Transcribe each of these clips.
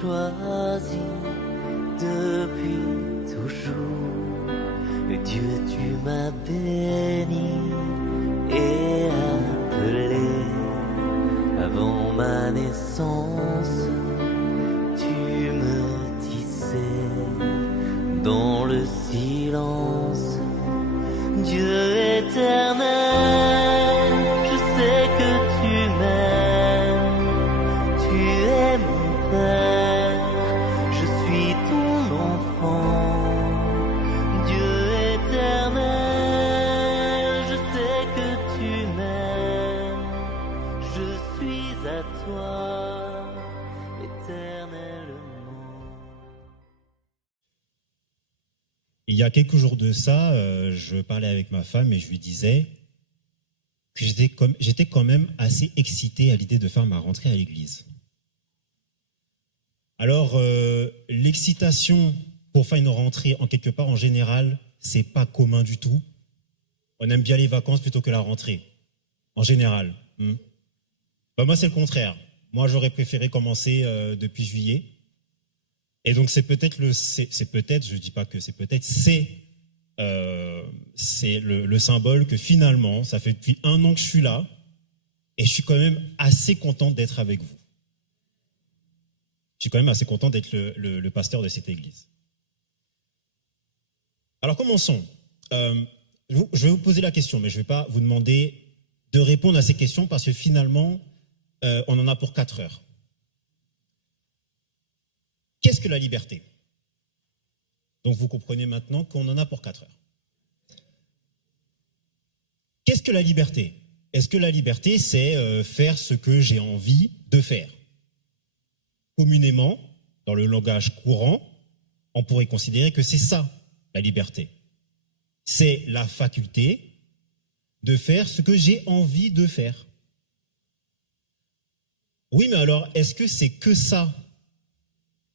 choisi depuis toujours. Dieu, tu m'as béni et appelé avant ma naissance. Tu me disais dans le silence, Dieu éternel, je sais que tu m'aimes, tu es mon Père, je suis ton enfant. Dieu éternel, je sais que tu m'aimes, je suis à toi éternellement. Il y a quelques jours de ça, je parlais avec ma femme et je lui disais que j'étais quand même assez excité à l'idée de faire ma rentrée à l'église. Alors, l'excitation pour faire une rentrée, en quelque part, en général, c'est pas commun du tout. On aime bien les vacances plutôt que la rentrée, en général. Moi, c'est le contraire. Moi, j'aurais préféré commencer depuis juillet. Et donc, c'est peut-être, je dis pas que c'est peut-être, c'est le symbole que finalement, ça fait depuis 1 an que je suis là, et je suis quand même assez content d'être avec vous. Je suis quand même assez content d'être le pasteur de cette église. Alors, commençons. Je vais vous poser la question, mais je ne vais pas vous demander de répondre à ces questions parce que finalement, on en a pour 4 heures. Qu'est-ce que la liberté? Donc, vous comprenez maintenant qu'on en a pour 4 heures. Qu'est-ce que la liberté? Est-ce que la liberté, c'est faire ce que j'ai envie de faire? Communément, dans le langage courant, on pourrait considérer que c'est ça, la liberté. C'est la faculté de faire ce que j'ai envie de faire. Oui, mais alors, est-ce que c'est que ça,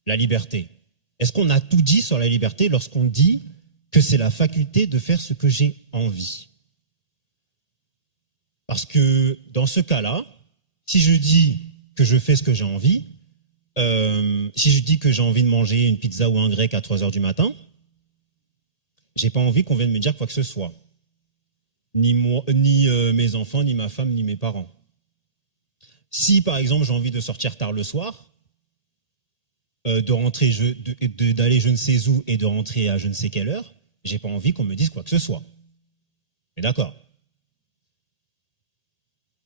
la liberté? Est-ce qu'on a tout dit sur la liberté lorsqu'on dit que c'est la faculté de faire ce que j'ai envie? Parce que dans ce cas-là, si je dis que je fais ce que j'ai envie, si je dis que j'ai envie de manger une pizza ou un grec à 3h du matin, j'ai pas envie qu'on vienne me dire quoi que ce soit. Ni moi, ni mes enfants, ni ma femme, ni mes parents. Si, par exemple, j'ai envie de sortir tard le soir, de rentrer, d'aller je ne sais où et de rentrer à je ne sais quelle heure, j'ai pas envie qu'on me dise quoi que ce soit. Mais d'accord.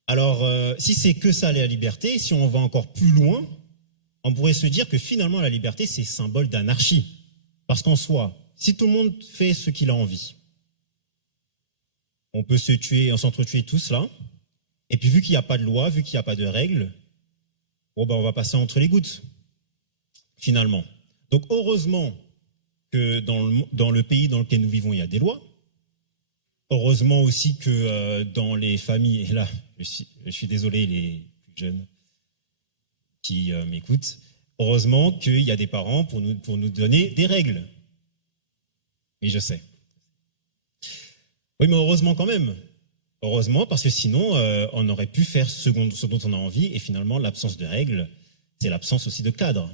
Alors, si c'est que ça la liberté, si on va encore plus loin, on pourrait se dire que finalement la liberté c'est symbole d'anarchie. Parce qu'en soi, si tout le monde fait ce qu'il a envie, on peut se tuer, on s'entretuer tous là, et puis vu qu'il n'y a pas de loi, vu qu'il n'y a pas de règles, on va passer entre les gouttes. Finalement. Donc, heureusement que dans le pays dans lequel nous vivons, il y a des lois. Heureusement aussi que dans les familles, et là, je suis désolé, les plus jeunes qui m'écoutent, heureusement qu'il y a des parents pour nous donner des règles. Et je sais. Oui, mais heureusement quand même. Heureusement, parce que sinon, on aurait pu faire ce dont on a envie, et finalement, l'absence de règles, c'est l'absence aussi de cadre.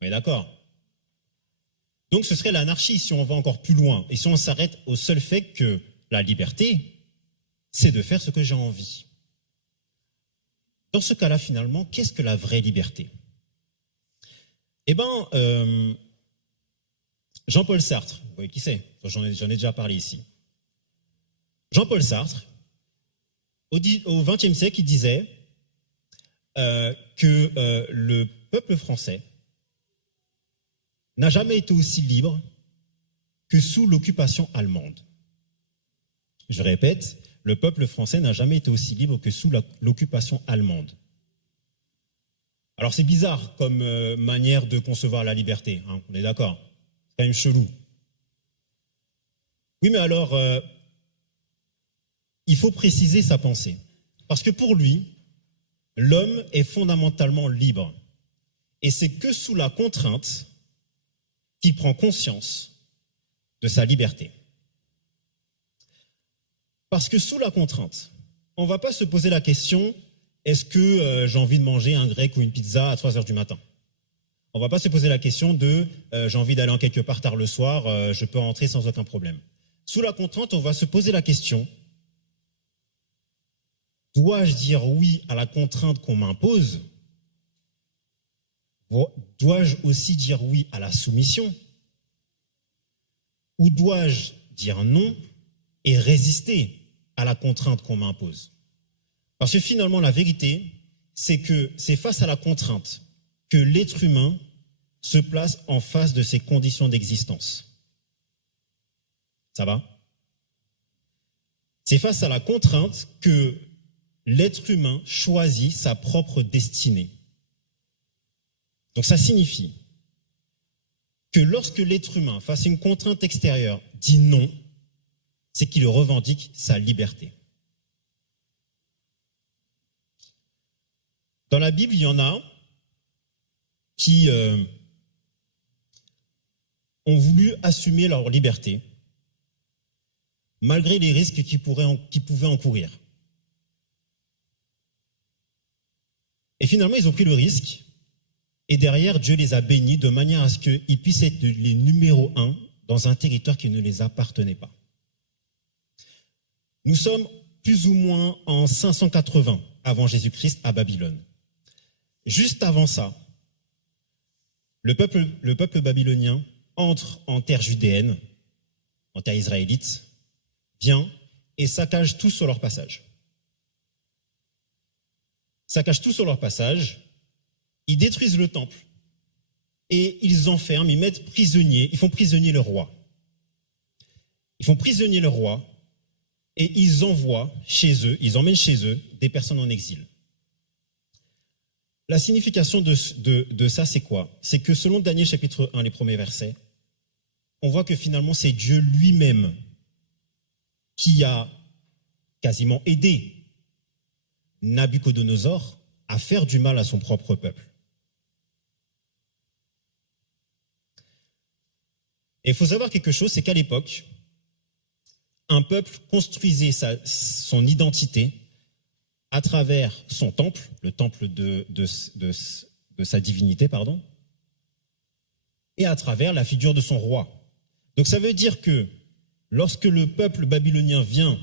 On est d'accord? Donc ce serait l'anarchie si on va encore plus loin et si on s'arrête au seul fait que la liberté, c'est de faire ce que j'ai envie. Dans ce cas-là, finalement, qu'est-ce que la vraie liberté? Eh bien, Jean-Paul Sartre, vous voyez qui c'est? J'en ai déjà parlé ici. Jean-Paul Sartre, au XXe siècle, il disait que le peuple français n'a jamais été aussi libre que sous l'occupation allemande. Je répète, le peuple français n'a jamais été aussi libre que sous l'occupation allemande. Alors c'est bizarre comme manière de concevoir la liberté, hein, on est d'accord? C'est quand même chelou. Oui, mais alors, il faut préciser sa pensée. Parce que pour lui, l'homme est fondamentalement libre. Et c'est que sous la contrainte qu'il prend conscience de sa liberté. Parce que sous la contrainte, on ne va pas se poser la question, est-ce que j'ai envie de manger un grec ou une pizza à 3h du matin? On ne va pas se poser la question de j'ai envie d'aller en quelque part tard le soir, je peux rentrer sans aucun problème. Sous la contrainte, on va se poser la question, dois-je dire oui à la contrainte qu'on m'impose? Dois-je aussi dire oui à la soumission? Ou dois-je dire non et résister à la contrainte qu'on m'impose? Parce que finalement, la vérité, c'est que c'est face à la contrainte que l'être humain se place en face de ses conditions d'existence. Ça va? C'est face à la contrainte que l'être humain choisit sa propre destinée. Donc ça signifie que lorsque l'être humain, face à une contrainte extérieure, dit non, c'est qu'il revendique sa liberté. Dans la Bible, il y en a qui ont voulu assumer leur liberté malgré les risques qu'ils pouvaient encourir. Et finalement, ils ont pris le risque et derrière, Dieu les a bénis de manière à ce qu'ils puissent être les numéros 1 dans un territoire qui ne les appartenait pas. Nous sommes plus ou moins en 580 avant Jésus-Christ à Babylone. Juste avant ça, le peuple babylonien entre en terre judéenne, en terre israélite, vient et saccage tout sur leur passage. Saccagent tout sur leur passage, ils détruisent le temple et ils enferment, ils mettent prisonnier, ils font prisonnier le roi. Ils font prisonnier le roi et ils envoient chez eux, ils emmènent chez eux des personnes en exil. La signification de ça, c'est quoi? C'est que selon Daniel chapitre 1, les premiers versets, on voit que finalement c'est Dieu lui-même qui a quasiment aidé Nabuchodonosor à faire du mal à son propre peuple. Et il faut savoir quelque chose, c'est qu'à l'époque, un peuple construisait son identité à travers son temple, le temple de sa divinité, et à travers la figure de son roi. Donc ça veut dire que lorsque le peuple babylonien vient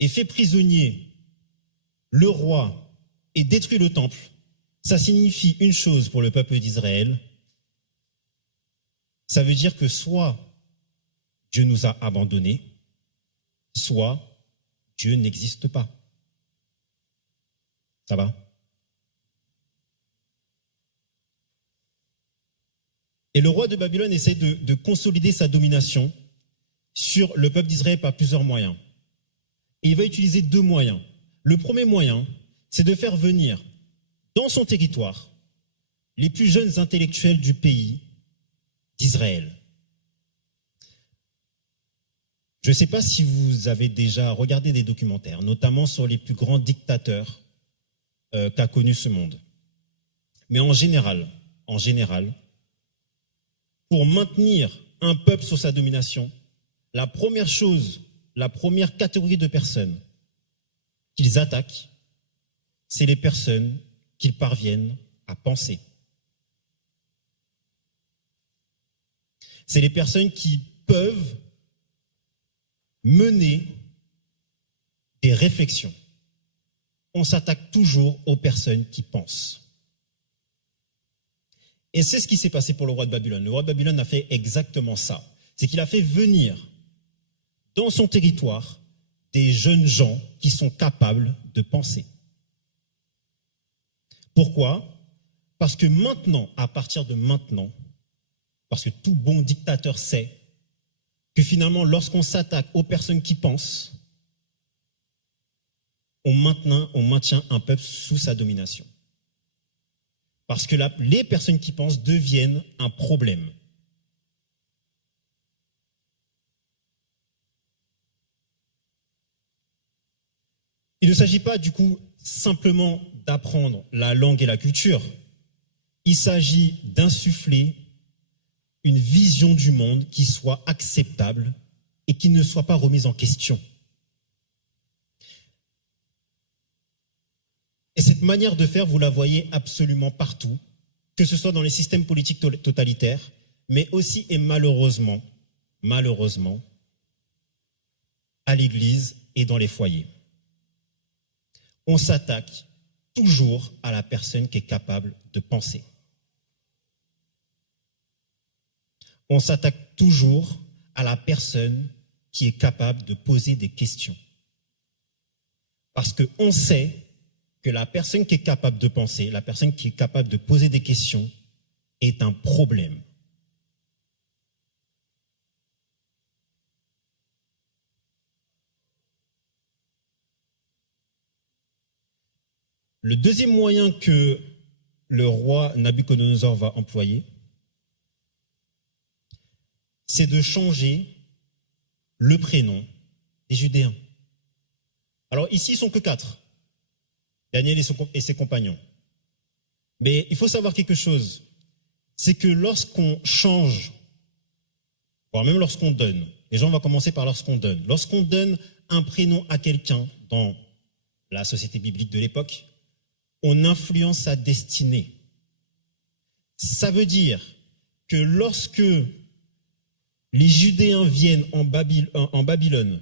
et fait prisonnier le roi et détruit le temple, ça signifie une chose pour le peuple d'Israël. Ça veut dire que soit Dieu nous a abandonnés, soit Dieu n'existe pas. Ça va? Et le roi de Babylone essaie de consolider sa domination sur le peuple d'Israël par plusieurs moyens. Et il va utiliser 2 moyens. Le premier moyen, c'est de faire venir dans son territoire les plus jeunes intellectuels du pays d'Israël. Je ne sais pas si vous avez déjà regardé des documentaires, notamment sur les plus grands dictateurs qu'a connu ce monde. Mais en général, pour maintenir un peuple sous sa domination, la première catégorie de personnes qu'ils attaquent, c'est les personnes qu'ils parviennent à penser. C'est les personnes qui peuvent mener des réflexions. On s'attaque toujours aux personnes qui pensent. Et c'est ce qui s'est passé pour le roi de Babylone. Le roi de Babylone a fait exactement ça. C'est qu'il a fait venir dans son territoire des jeunes gens qui sont capables de penser. Pourquoi? Parce que maintenant, à partir de maintenant, parce que tout bon dictateur sait que finalement, lorsqu'on s'attaque aux personnes qui pensent, on maintient un peuple sous sa domination. Parce que les personnes qui pensent deviennent un problème. Il ne s'agit pas du coup simplement d'apprendre la langue et la culture. Il s'agit d'insuffler une vision du monde qui soit acceptable et qui ne soit pas remise en question. Et cette manière de faire, vous la voyez absolument partout, que ce soit dans les systèmes politiques totalitaires, mais aussi et malheureusement, à l'Église et dans les foyers. On s'attaque toujours à la personne qui est capable de penser. On s'attaque toujours à la personne qui est capable de poser des questions. Parce qu'on sait que la personne qui est capable de penser, la personne qui est capable de poser des questions, est un problème. Le deuxième moyen que le roi Nabuchodonosor va employer, c'est de changer le prénom des Judéens. Alors ici, ils ne sont que 4, Daniel et ses compagnons. Mais il faut savoir quelque chose, c'est que lorsqu'on change, voire même lorsqu'on donne, et on va commencer par lorsqu'on donne un prénom à quelqu'un dans la société biblique de l'époque, on influence sa destinée. Ça veut dire que lorsque les Judéens viennent en Babylone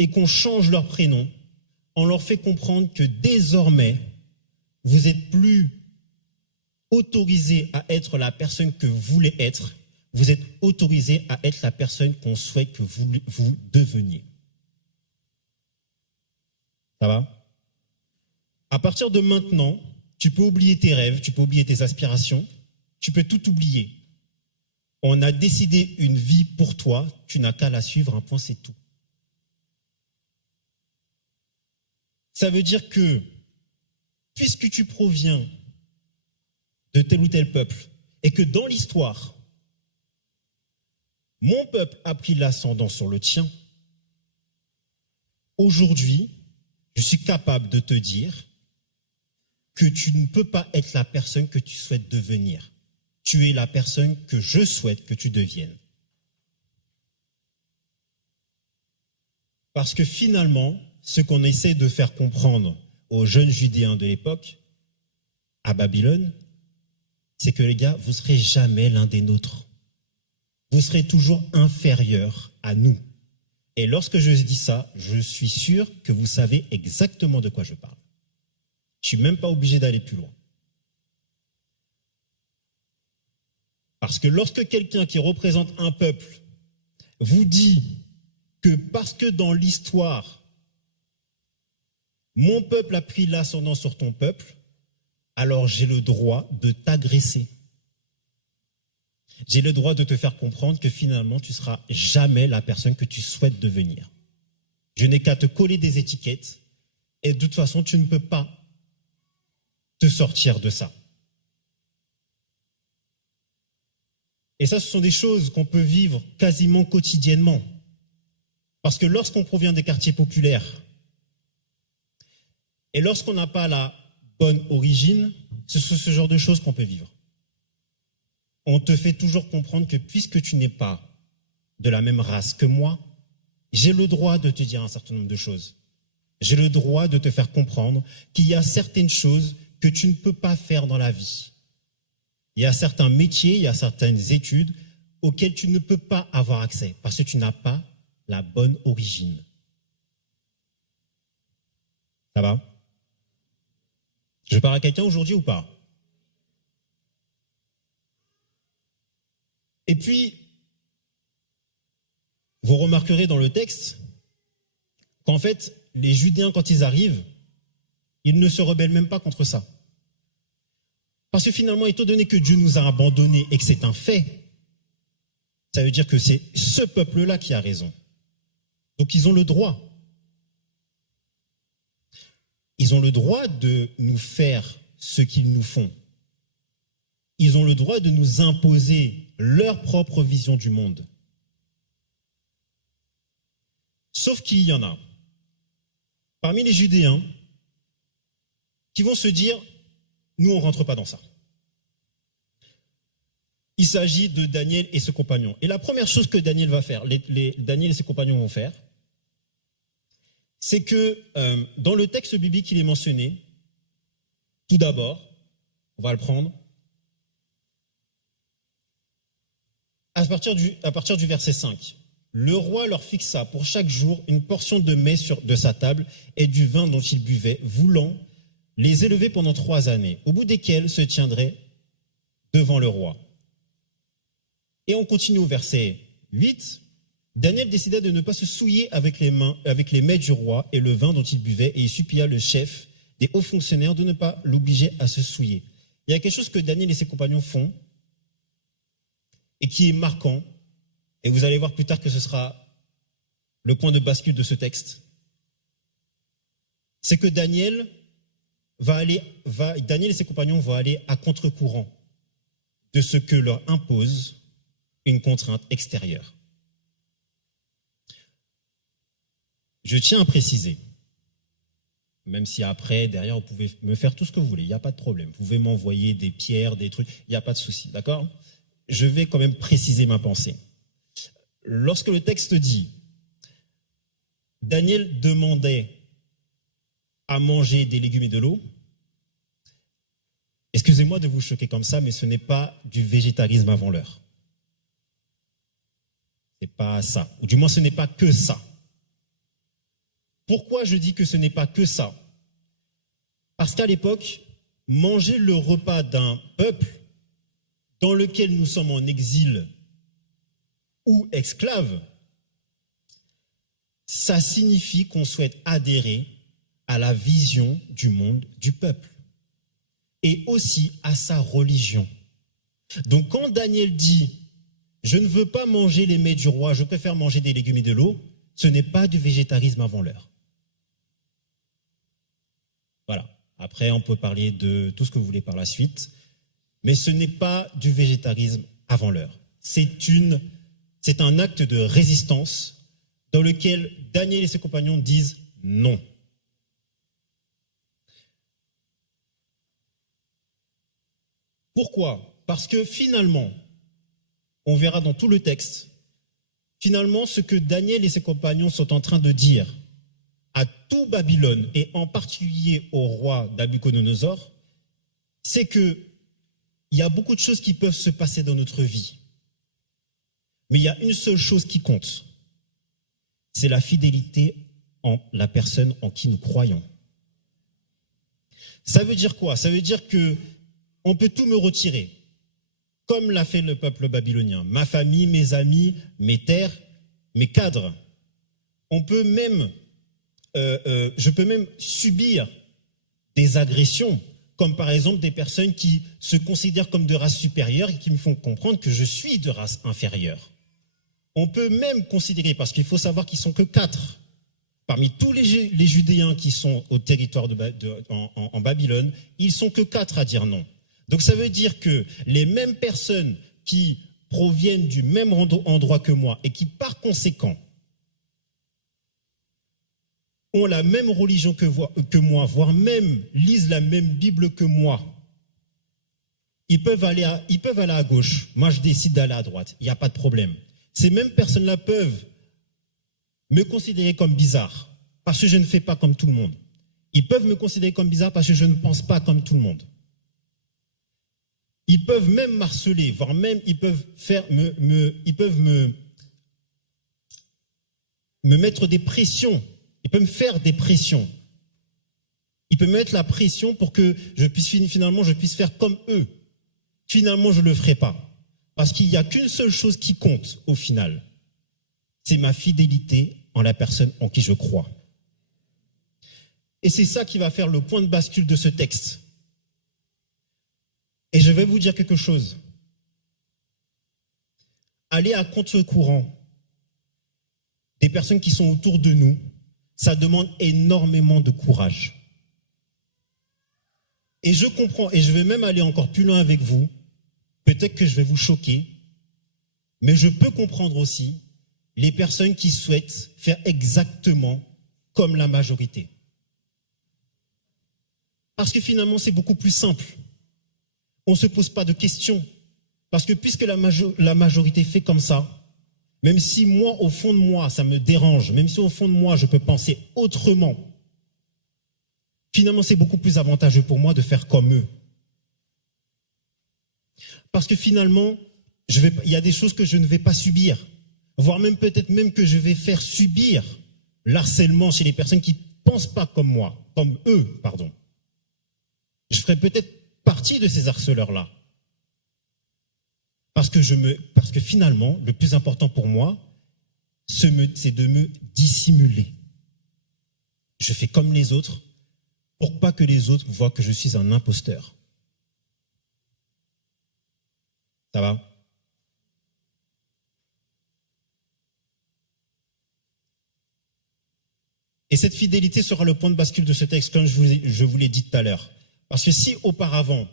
et qu'on change leur prénom, on leur fait comprendre que désormais, vous n'êtes plus autorisé à être la personne que vous voulez être, vous êtes autorisé à être la personne qu'on souhaite que vous deveniez. Ça va ? À partir de maintenant, tu peux oublier tes rêves, tu peux oublier tes aspirations, tu peux tout oublier. On a décidé une vie pour toi, tu n'as qu'à la suivre, un point, c'est tout. Ça veut dire que, puisque tu proviens de tel ou tel peuple, et que dans l'histoire, mon peuple a pris l'ascendant sur le tien, aujourd'hui, je suis capable de te dire que tu ne peux pas être la personne que tu souhaites devenir. Tu es la personne que je souhaite que tu deviennes. Parce que finalement, ce qu'on essaie de faire comprendre aux jeunes Judéens de l'époque, à Babylone, c'est que les gars, vous ne serez jamais l'un des nôtres. Vous serez toujours inférieurs à nous. Et lorsque je dis ça, je suis sûr que vous savez exactement de quoi je parle. Je ne suis même pas obligé d'aller plus loin. Parce que lorsque quelqu'un qui représente un peuple vous dit que parce que dans l'histoire, mon peuple a pris l'ascendant sur ton peuple, alors j'ai le droit de t'agresser. J'ai le droit de te faire comprendre que finalement, tu ne seras jamais la personne que tu souhaites devenir. Je n'ai qu'à te coller des étiquettes et de toute façon, tu ne peux pas te sortir de ça. Et ça, ce sont des choses qu'on peut vivre quasiment quotidiennement. Parce que lorsqu'on provient des quartiers populaires et lorsqu'on n'a pas la bonne origine, c'est ce genre de choses qu'on peut vivre. On te fait toujours comprendre que puisque tu n'es pas de la même race que moi, j'ai le droit de te dire un certain nombre de choses. J'ai le droit de te faire comprendre qu'il y a certaines choses que tu ne peux pas faire dans la vie. Il y a certains métiers, il y a certaines études auxquelles tu ne peux pas avoir accès parce que tu n'as pas la bonne origine. Ça va ? Je parle à quelqu'un aujourd'hui ou pas ? Et puis, vous remarquerez dans le texte qu'en fait, les Judéens, quand ils arrivent, ils ne se rebellent même pas contre ça. Parce que finalement, étant donné que Dieu nous a abandonnés et que c'est un fait, ça veut dire que c'est ce peuple-là qui a raison. Donc ils ont le droit. Ils ont le droit de nous faire ce qu'ils nous font. Ils ont le droit de nous imposer leur propre vision du monde. Sauf qu'il y en a, parmi les Judéens, qui vont se dire, nous on ne rentre pas dans ça. Il s'agit de Daniel et ses compagnons. Et la première chose que Daniel va faire, Daniel et ses compagnons vont faire, c'est que dans le texte biblique il est mentionné, tout d'abord, On va le prendre. À partir du verset 5. Le roi leur fixa pour chaque jour une portion de mets de sa table et du vin dont ils buvaient, voulant les élever pendant 3 années, au bout desquelles se tiendraient devant le roi. Et on continue au verset 8. Daniel décida de ne pas se souiller avec les mets du roi et le vin dont il buvait, et il supplia le chef des hauts fonctionnaires de ne pas l'obliger à se souiller. Il y a quelque chose que Daniel et ses compagnons font et qui est marquant, et vous allez voir plus tard que ce sera le point de bascule de ce texte. C'est que Daniel et ses compagnons vont aller à contre-courant de ce que leur impose une contrainte extérieure. Je tiens à préciser, même si après, derrière, vous pouvez me faire tout ce que vous voulez, il n'y a pas de problème. Vous pouvez m'envoyer des pierres, des trucs, il n'y a pas de souci, d'accord ? Je vais quand même préciser ma pensée. Lorsque le texte dit « Daniel demandait à manger des légumes et de l'eau », excusez-moi de vous choquer comme ça, mais ce n'est pas du végétarisme avant l'heure. Ce n'est pas ça, ou du moins ce n'est pas que ça. Pourquoi je dis que ce n'est pas que ça ? Parce qu'à l'époque, manger le repas d'un peuple dans lequel nous sommes en exil ou esclaves, ça signifie qu'on souhaite adhérer à la vision du monde du peuple et aussi à sa religion. Donc quand Daniel dit « Je ne veux pas manger les mets du roi, je préfère manger des légumes et de l'eau », ce n'est pas du végétarisme avant l'heure. Voilà. Après, on peut parler de tout ce que vous voulez par la suite, mais ce n'est pas du végétarisme avant l'heure. C'est un acte de résistance dans lequel Daniel et ses compagnons disent non. Pourquoi ? Parce que finalement, on verra dans tout le texte, finalement, ce que Daniel et ses compagnons sont en train de dire à tout Babylone, et en particulier au roi Nabuchodonosor, c'est qu'il y a beaucoup de choses qui peuvent se passer dans notre vie. Mais il y a une seule chose qui compte, c'est la fidélité en la personne en qui nous croyons. Ça veut dire quoi ? Ça veut dire qu'on peut tout me retirer, comme l'a fait le peuple babylonien, ma famille, mes amis, mes terres, mes cadres. On peut même... je peux même subir des agressions, comme par exemple des personnes qui se considèrent comme de race supérieure et qui me font comprendre que je suis de race inférieure. On peut même considérer, parce qu'il faut savoir qu'ils ne sont que 4, parmi tous les Judéens qui sont au territoire en Babylone, ils ne sont que 4 à dire non. Donc ça veut dire que les mêmes personnes qui proviennent du même endroit que moi et qui par conséquent ont la même religion que moi, voire même lisent la même Bible que moi, ils peuvent aller à gauche. Moi, je décide d'aller à droite. Il n'y a pas de problème. Ces mêmes personnes-là peuvent me considérer comme bizarre parce que je ne fais pas comme tout le monde. Ils peuvent me considérer comme bizarre parce que je ne pense pas comme tout le monde. Ils peuvent même m'harceler, voire même ils peuvent me mettre des pressions. Il peut me faire des pressions. Il peut me mettre la pression pour que je puisse faire comme eux. Finalement, je ne le ferai pas. Parce qu'il n'y a qu'une seule chose qui compte au final. C'est ma fidélité en la personne en qui je crois. Et c'est ça qui va faire le point de bascule de ce texte. Et je vais vous dire quelque chose. Aller à contre-courant des personnes qui sont autour de nous, ça demande énormément de courage. Et je comprends, et je vais même aller encore plus loin avec vous, peut-être que je vais vous choquer, mais je peux comprendre aussi les personnes qui souhaitent faire exactement comme la majorité. Parce que finalement, c'est beaucoup plus simple. On ne se pose pas de questions. Parce que puisque la majorité fait comme ça, même si moi, au fond de moi, ça me dérange, même si au fond de moi, je peux penser autrement, finalement, c'est beaucoup plus avantageux pour moi de faire comme eux. Parce que finalement, il y a des choses que je ne vais pas subir, voire même peut-être même que je vais faire subir l'harcèlement chez les personnes qui ne pensent pas comme moi, comme eux, pardon. Je ferai peut-être partie de ces harceleurs-là. Parce que finalement, le plus important pour moi, c'est de me dissimuler. Je fais comme les autres pour pas que les autres voient que je suis un imposteur. Ça va ? Et cette fidélité sera le point de bascule de ce texte, comme je vous l'ai dit tout à l'heure. Parce que si auparavant,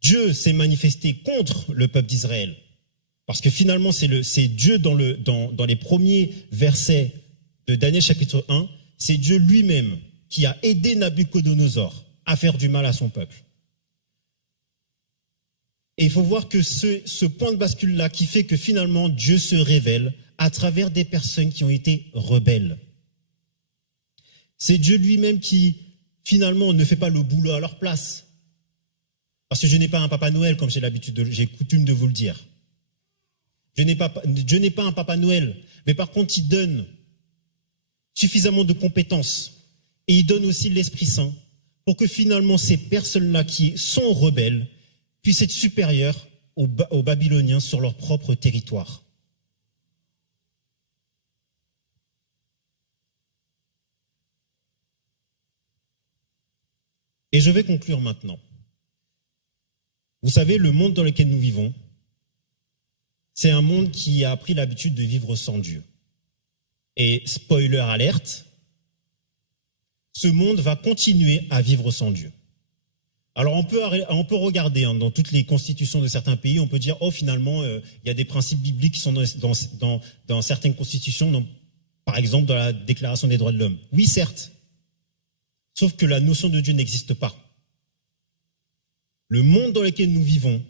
Dieu s'est manifesté contre le peuple d'Israël, parce que finalement c'est Dieu dans les premiers versets de Daniel chapitre 1, c'est Dieu lui-même qui a aidé Nabuchodonosor à faire du mal à son peuple. Et il faut voir que ce point de bascule-là qui fait que finalement Dieu se révèle à travers des personnes qui ont été rebelles. C'est Dieu lui-même qui finalement ne fait pas le boulot à leur place. Parce que je n'ai pas un Papa Noël, comme j'ai coutume de vous le dire. Dieu n'est pas un Papa Noël, mais par contre, il donne suffisamment de compétences et il donne aussi l'Esprit Saint pour que finalement ces personnes-là qui sont rebelles puissent être supérieures aux Babyloniens sur leur propre territoire. Et je vais conclure maintenant. Vous savez, le monde dans lequel nous vivons, c'est un monde qui a pris l'habitude de vivre sans Dieu. Et spoiler alerte, ce monde va continuer à vivre sans Dieu. Alors on peut regarder dans toutes les constitutions de certains pays, on peut dire, oh finalement, il y a des principes bibliques qui sont dans certaines constitutions, par exemple dans la Déclaration des droits de l'homme. Oui, certes, sauf que la notion de Dieu n'existe pas. Le monde dans lequel nous vivons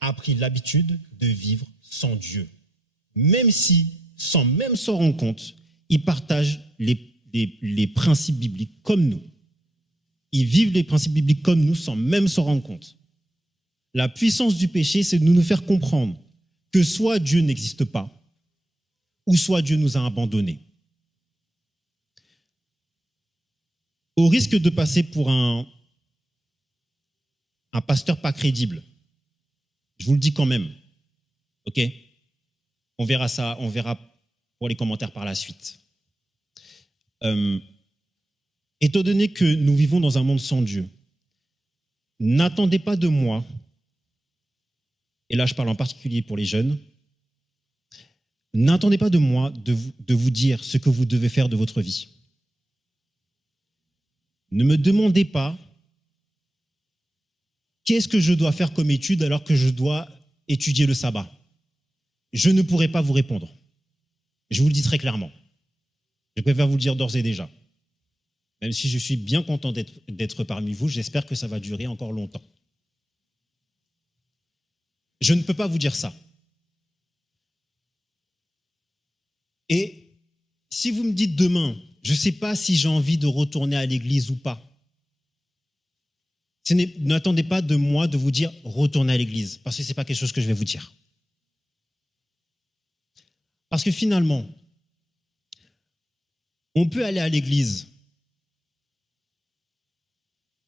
a pris l'habitude de vivre sans Dieu. Même si, sans même s'en rendre compte, ils partagent les principes bibliques comme nous. Ils vivent les principes bibliques comme nous sans même s'en rendre compte. La puissance du péché, c'est de nous faire comprendre que soit Dieu n'existe pas, ou soit Dieu nous a abandonnés. Au risque de passer pour un pasteur pas crédible, je vous le dis quand même, ok ? On verra ça, on verra pour les commentaires par la suite. Étant donné que nous vivons dans un monde sans Dieu, n'attendez pas de moi, et là je parle en particulier pour les jeunes, n'attendez pas de moi de vous dire ce que vous devez faire de votre vie. Ne me demandez pas qu'est-ce que je dois faire comme étude alors que je dois étudier le sabbat. Je ne pourrai pas vous répondre. Je vous le dis très clairement. Je préfère vous le dire d'ores et déjà. Même si je suis bien content d'être parmi vous, j'espère que ça va durer encore longtemps. Je ne peux pas vous dire ça. Et si vous me dites demain, je ne sais pas si j'ai envie de retourner à l'église ou pas, n'attendez pas de moi de vous dire retournez à l'église, parce que ce n'est pas quelque chose que je vais vous dire. Parce que finalement, on peut aller à l'église,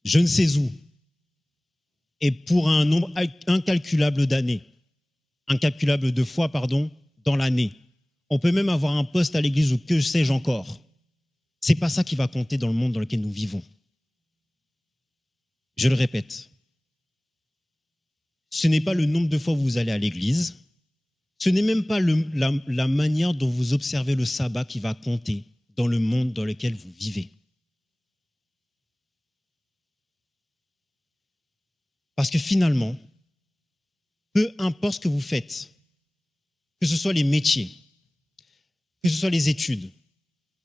je ne sais où, et pour un nombre incalculable d'années, incalculable de fois, dans l'année. On peut même avoir un poste à l'église ou que sais-je encore. Ce n'est pas ça qui va compter dans le monde dans lequel nous vivons. Je le répète, ce n'est pas le nombre de fois où vous allez à l'église, ce n'est même pas la manière dont vous observez le sabbat qui va compter dans le monde dans lequel vous vivez. Parce que finalement, peu importe ce que vous faites, que ce soit les métiers, que ce soit les études,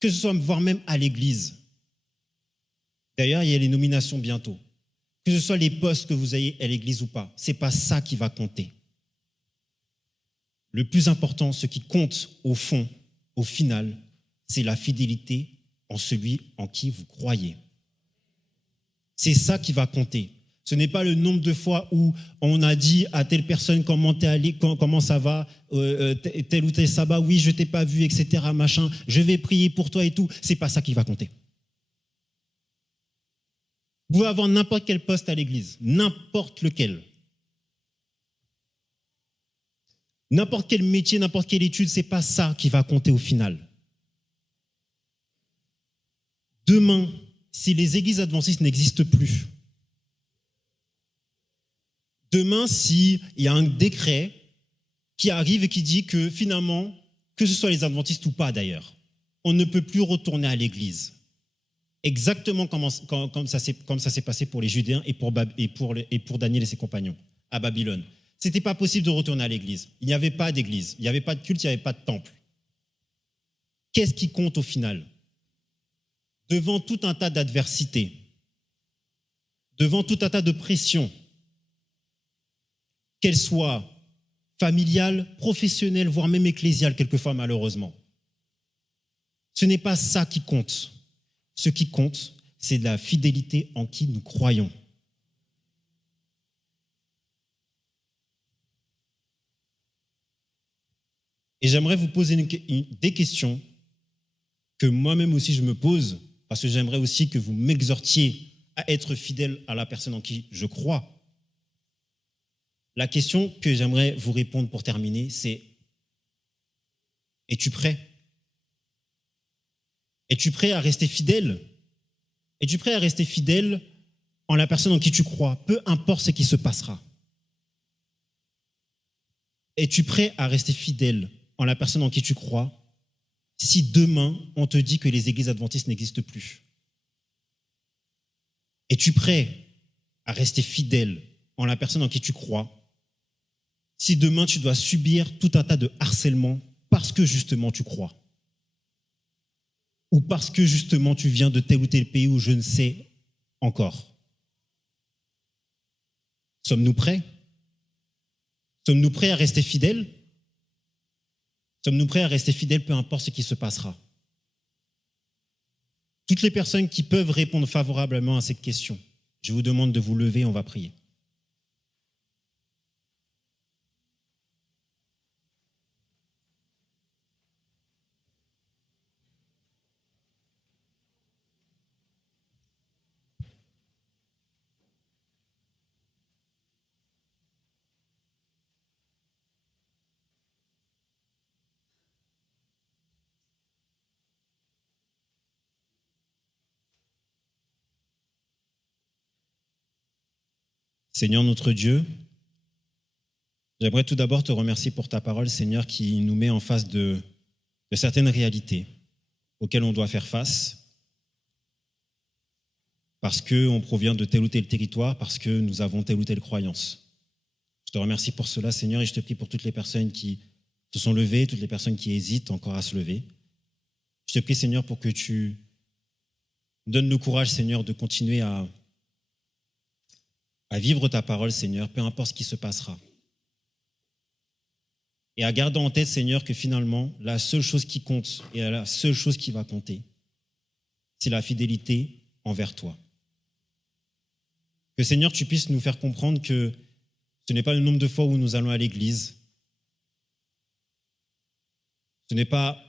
que ce soit voire même à l'église. D'ailleurs, il y a les nominations bientôt. Que ce soit les postes que vous ayez à l'église ou pas, ce n'est pas ça qui va compter. Le plus important, ce qui compte au fond, au final, c'est la fidélité en celui en qui vous croyez. C'est ça qui va compter. Ce n'est pas le nombre de fois où on a dit à telle personne comment t'es allé, comment ça va, tel ou tel sabbat, oui, je t'ai pas vu, etc., machin, je vais prier pour toi et tout. C'est pas ça qui va compter. Vous pouvez avoir n'importe quel poste à l'église, n'importe lequel. N'importe quel métier, n'importe quelle étude, c'est pas ça qui va compter au final. Demain, si les églises adventistes n'existent plus, demain, s'il y a un décret qui arrive et qui dit que finalement, que ce soit les adventistes ou pas d'ailleurs, on ne peut plus retourner à l'église. Exactement comme ça s'est passé pour les Judéens et pour Daniel et ses compagnons à Babylone. Ce n'était pas possible de retourner à l'église. Il n'y avait pas d'église, il n'y avait pas de culte, il n'y avait pas de temple. Qu'est-ce qui compte au final? Devant tout un tas d'adversités, devant tout un tas de pressions, qu'elles soient familiales, professionnelles, voire même ecclésiales, quelquefois malheureusement. Ce n'est pas ça qui compte. Ce qui compte, c'est la fidélité en qui nous croyons. Et j'aimerais vous poser des questions que moi-même aussi je me pose, parce que j'aimerais aussi que vous m'exhortiez à être fidèle à la personne en qui je crois. La question que j'aimerais vous répondre pour terminer, c'est: es-tu prêt? Es-tu prêt à rester fidèle? Es-tu prêt à rester fidèle en la personne en qui tu crois, peu importe ce qui se passera? Es-tu prêt à rester fidèle en la personne en qui tu crois si demain on te dit que les églises adventistes n'existent plus? Es-tu prêt à rester fidèle en la personne en qui tu crois si demain tu dois subir tout un tas de harcèlement parce que justement tu crois? Ou parce que justement tu viens de tel ou tel pays où je ne sais encore? Sommes-nous prêts? Sommes-nous prêts à rester fidèles? Sommes-nous prêts à rester fidèles peu importe ce qui se passera? Toutes les personnes qui peuvent répondre favorablement à cette question, je vous demande de vous lever, on va prier. Seigneur notre Dieu, j'aimerais tout d'abord te remercier pour ta parole, Seigneur, qui nous met en face de certaines réalités auxquelles on doit faire face parce qu'on provient de tel ou tel territoire, parce que nous avons telle ou telle croyance. Je te remercie pour cela, Seigneur, et je te prie pour toutes les personnes qui se sont levées, toutes les personnes qui hésitent encore à se lever. Je te prie, Seigneur, pour que tu donnes le courage, Seigneur, de continuer à vivre ta parole, Seigneur, peu importe ce qui se passera. Et à garder en tête, Seigneur, que finalement, la seule chose qui compte et la seule chose qui va compter, c'est la fidélité envers toi. Que, Seigneur, tu puisses nous faire comprendre que ce n'est pas le nombre de fois où nous allons à l'église, ce n'est pas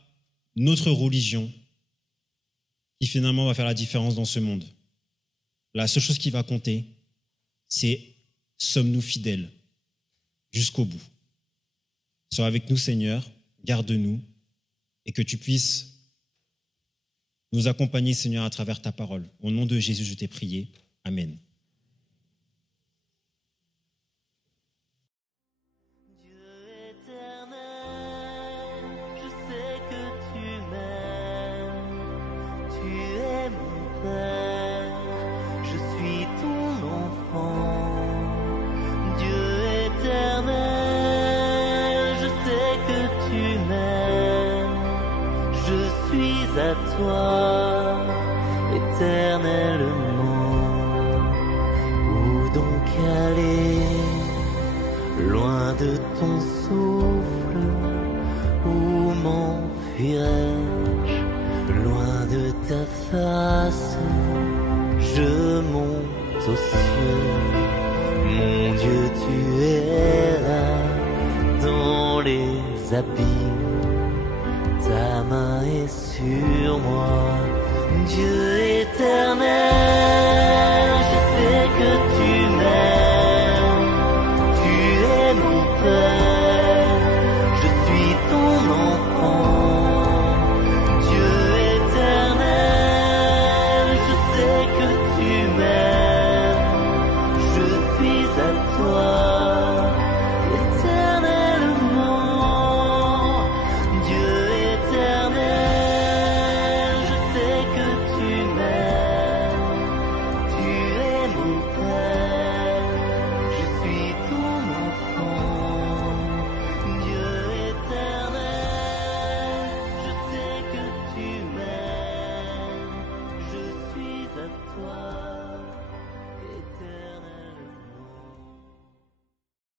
notre religion qui finalement va faire la différence dans ce monde. La seule chose qui va compter, c'est sommes-nous fidèles jusqu'au bout. Sois avec nous, Seigneur, garde-nous et que tu puisses nous accompagner, Seigneur, à travers ta parole. Au nom de Jésus, je t'ai prié. Amen. À toi, éternellement, où donc aller, loin de ton souffle, où m'enfuirais-je, loin de ta face, je monte aux cieux. abîmes, ta main est sur moi, Dieu éternel.